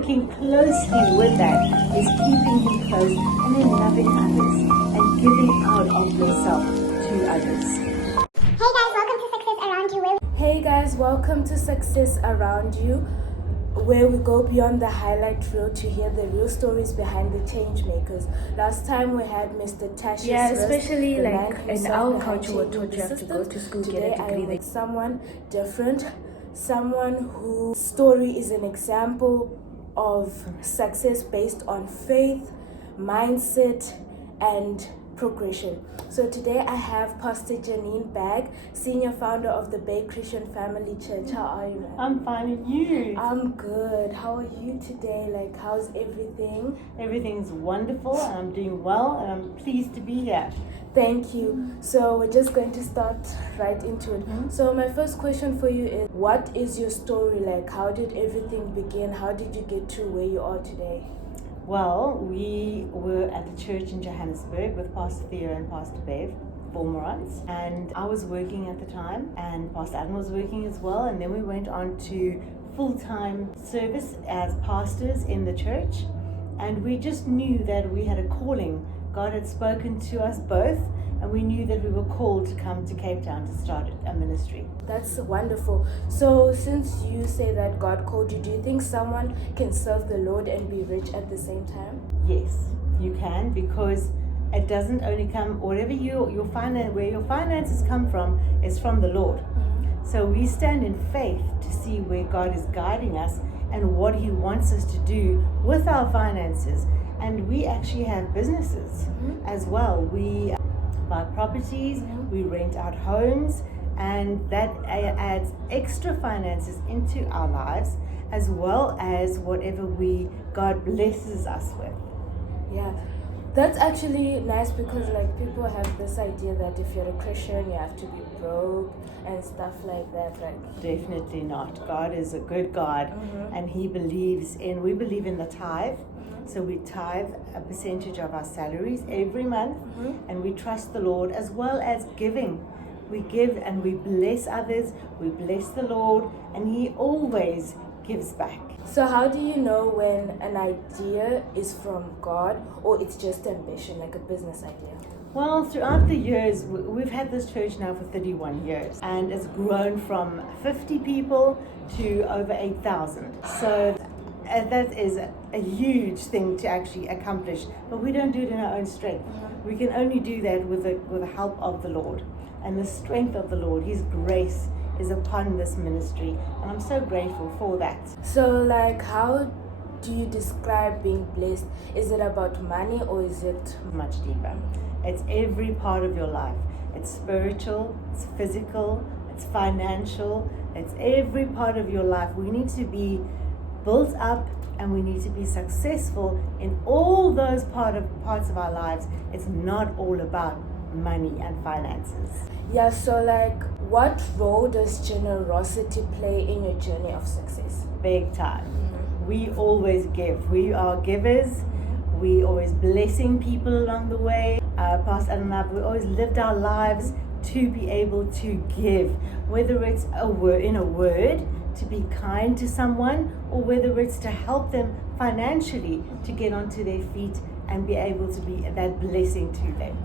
working closely with that is keeping Him close and then loving others and giving out of yourself to others. Hey guys, welcome to Success Around You, where we go beyond the highlight reel to hear the real stories behind the change makers. Last time we had Mr. Tashi. Yeah, especially like in our culture, we're taught you have to go to school, Today get a degree. I am with someone different, someone whose story is an example of success based on faith, mindset, and progression. So today I have Ps.Janine Bagg, senior founder of the Bay Christian Family Church. How are you, man? I'm fine, and you? I'm good. How are you today? Like, how's everything? Everything's wonderful, and I'm doing well, and I'm pleased to be here. Thank you. So we're just going to start right into it. So my first question for you is, what is your story like? How did everything begin? How did you get to where you are today? Well, we were at the church in Johannesburg with Pastor Theo and Pastor Bev, Volmerans, and I was working at the time, and Pastor Adam was working as well, and then we went on to full-time service as pastors in the church, and we just knew that we had a calling. God had spoken to us both, and we knew that we were called to come to Cape Town to start a ministry. That's wonderful. So since you say that God called you, do you think someone can serve the Lord and be rich at the same time? Yes, you can, because it doesn't only come, whatever where your finances come from is from the Lord. So we stand in faith to see where God is guiding us and what He wants us to do with our finances. And we actually have businesses as well. We buy properties, we rent out homes, and that adds extra finances into our lives, as well as whatever God blesses us with. Yeah, that's actually nice, because like people have this idea that if you're a Christian you have to be broke and stuff like that. Like, definitely not. God is a good God, and we believe in the tithe. So we tithe a percentage of our salaries every month, and we trust the Lord, as well as giving. We give and we bless others, we bless the Lord, and He always gives back. so how do you know when an idea is from God or it's just ambition, like a business idea? Well, throughout the years, we've had this church now for 31 years, and it's grown from 50 people to over 8,000. So that is a huge thing to actually accomplish, but we don't do it in our own strength. We can only do that with the help of the Lord and the strength of the Lord. His grace is upon this ministry, and I'm so grateful for that. So like, how do you describe being blessed? Is it about money or is it Much deeper. It's every part of your life. It's spiritual, it's physical, it's financial, it's every part of your life. We need to be built up, and we need to be successful in all those parts of our lives. It's not all about money and finances. Yeah, so like, what role does generosity play in your journey of success? Big time. We always give. We are givers. We always blessing people along the way. Pastor Adam and I, we always lived our lives to be able to give, whether it's in a word, to be kind to someone, or whether it's to help them financially to get onto their feet and be able to be that blessing to them.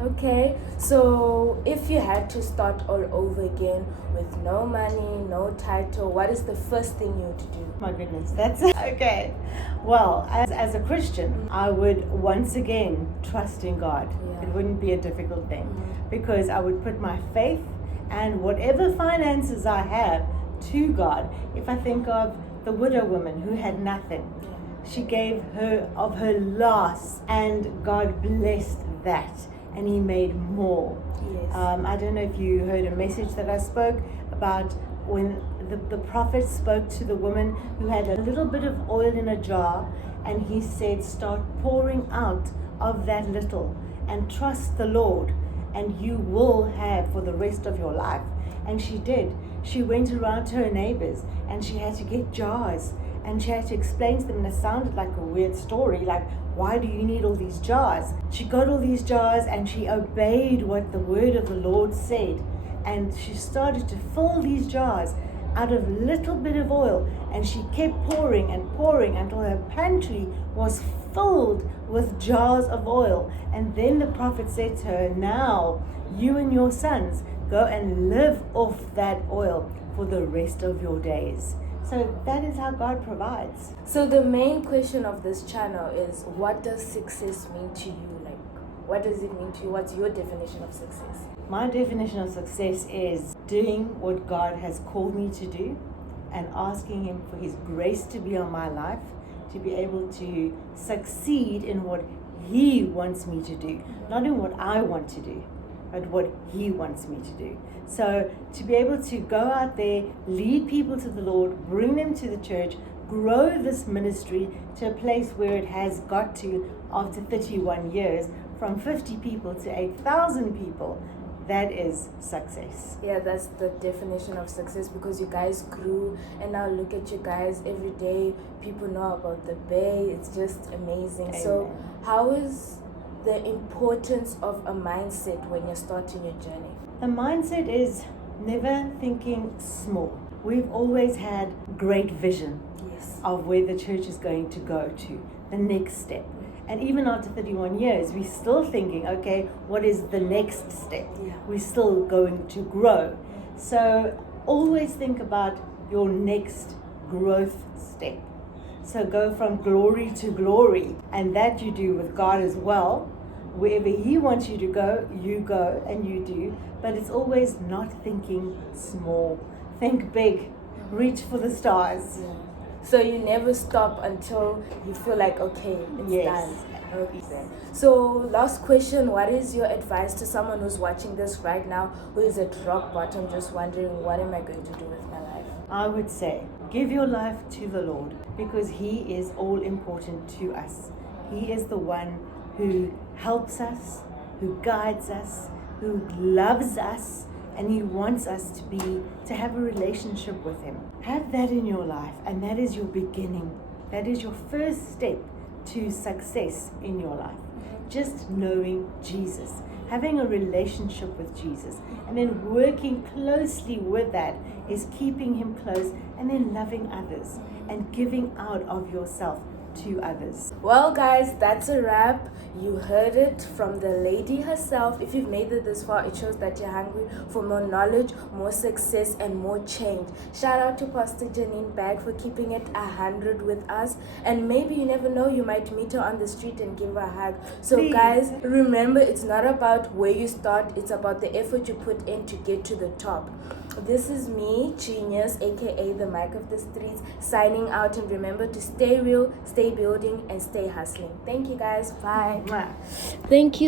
Okay, so if you had to start all over again with no money, no title, what is the first thing you would do? My goodness, that's okay. Well, as a Christian, I would once again trust in God. Yeah. It wouldn't be a difficult thing, because I would put my faith and whatever finances I have to God. If I think of the widow woman who had nothing, she gave her of her last, and God blessed that, and He made more. Yes. I don't know if you heard a message that I spoke about when the prophet spoke to the woman who had a little bit of oil in a jar, and he said, start pouring out of that little and trust the Lord, and you will have for the rest of your life. And she did. She went around to her neighbors, and she had to get jars, and she had to explain to them, and it sounded like a weird story, like, why do you need all these jars? She got all these jars, and she obeyed what the word of the Lord said, and she started to fill these jars, out of little bit of oil, and she kept pouring and pouring until her pantry was filled with jars of oil. And then the prophet said to her, now you and your sons go and live off that oil for the rest of your days. So that is how God provides. So the main question of this channel is, what does success mean to you? Like, what does it mean to you? What's your definition of success? My definition of success is doing what God has called me to do and asking Him for His grace to be on my life, to be able to succeed in what He wants me to do, not in what I want to do, but what He wants me to do. So to be able to go out there, lead people to the Lord, bring them to the church, grow this ministry to a place where it has got to after 31 years, from 50 people to 8,000 people, that is success. Yeah, that's the definition of success, because you guys grew, and now look at you guys every day. People know about the Bay. It's just amazing. Amen. So how is the importance of a mindset when you're starting your journey? The mindset is never thinking small. We've always had great vision of where the church is going to go to, the next step. And even after 31 years, we're still thinking, okay, what is the next step? Yeah. We're still going to grow. So always think about your next growth step. So go from glory to glory. And that you do with God as well. Wherever He wants you to go and you do. But it's always not thinking small. Think big. Reach for the stars. Yeah. So you never stop until you feel like, okay, it's done. Okay. So last question, what is your advice to someone who's watching this right now, who is at rock bottom, just wondering, what am I going to do with my life? I would say, give your life to the Lord, because He is all important to us. He is the one who helps us, who guides us, who loves us, and He wants us to have a relationship with Him. Have that in your life, and that is your beginning. That is your first step to success in your life. Just knowing Jesus, having a relationship with Jesus, and then working closely with that is keeping Him close, and then loving others and giving out of yourself to others. Well guys, that's a wrap. You heard it from the lady herself. If you've made it this far, it shows that you're hungry for more knowledge, more success, and more change. Shout out to Ps.Janine Bagg for keeping it 100 with us. And maybe, you never know, you might meet her on the street and give her a hug. So Please. Guys, remember, it's not about where you start, it's about the effort you put in to get to the top. This is me, GENUIS, aka the mic of the streets, signing out. And remember to stay real, stay building, and stay hustling. Thank you guys. Bye. Mwah. Thank you.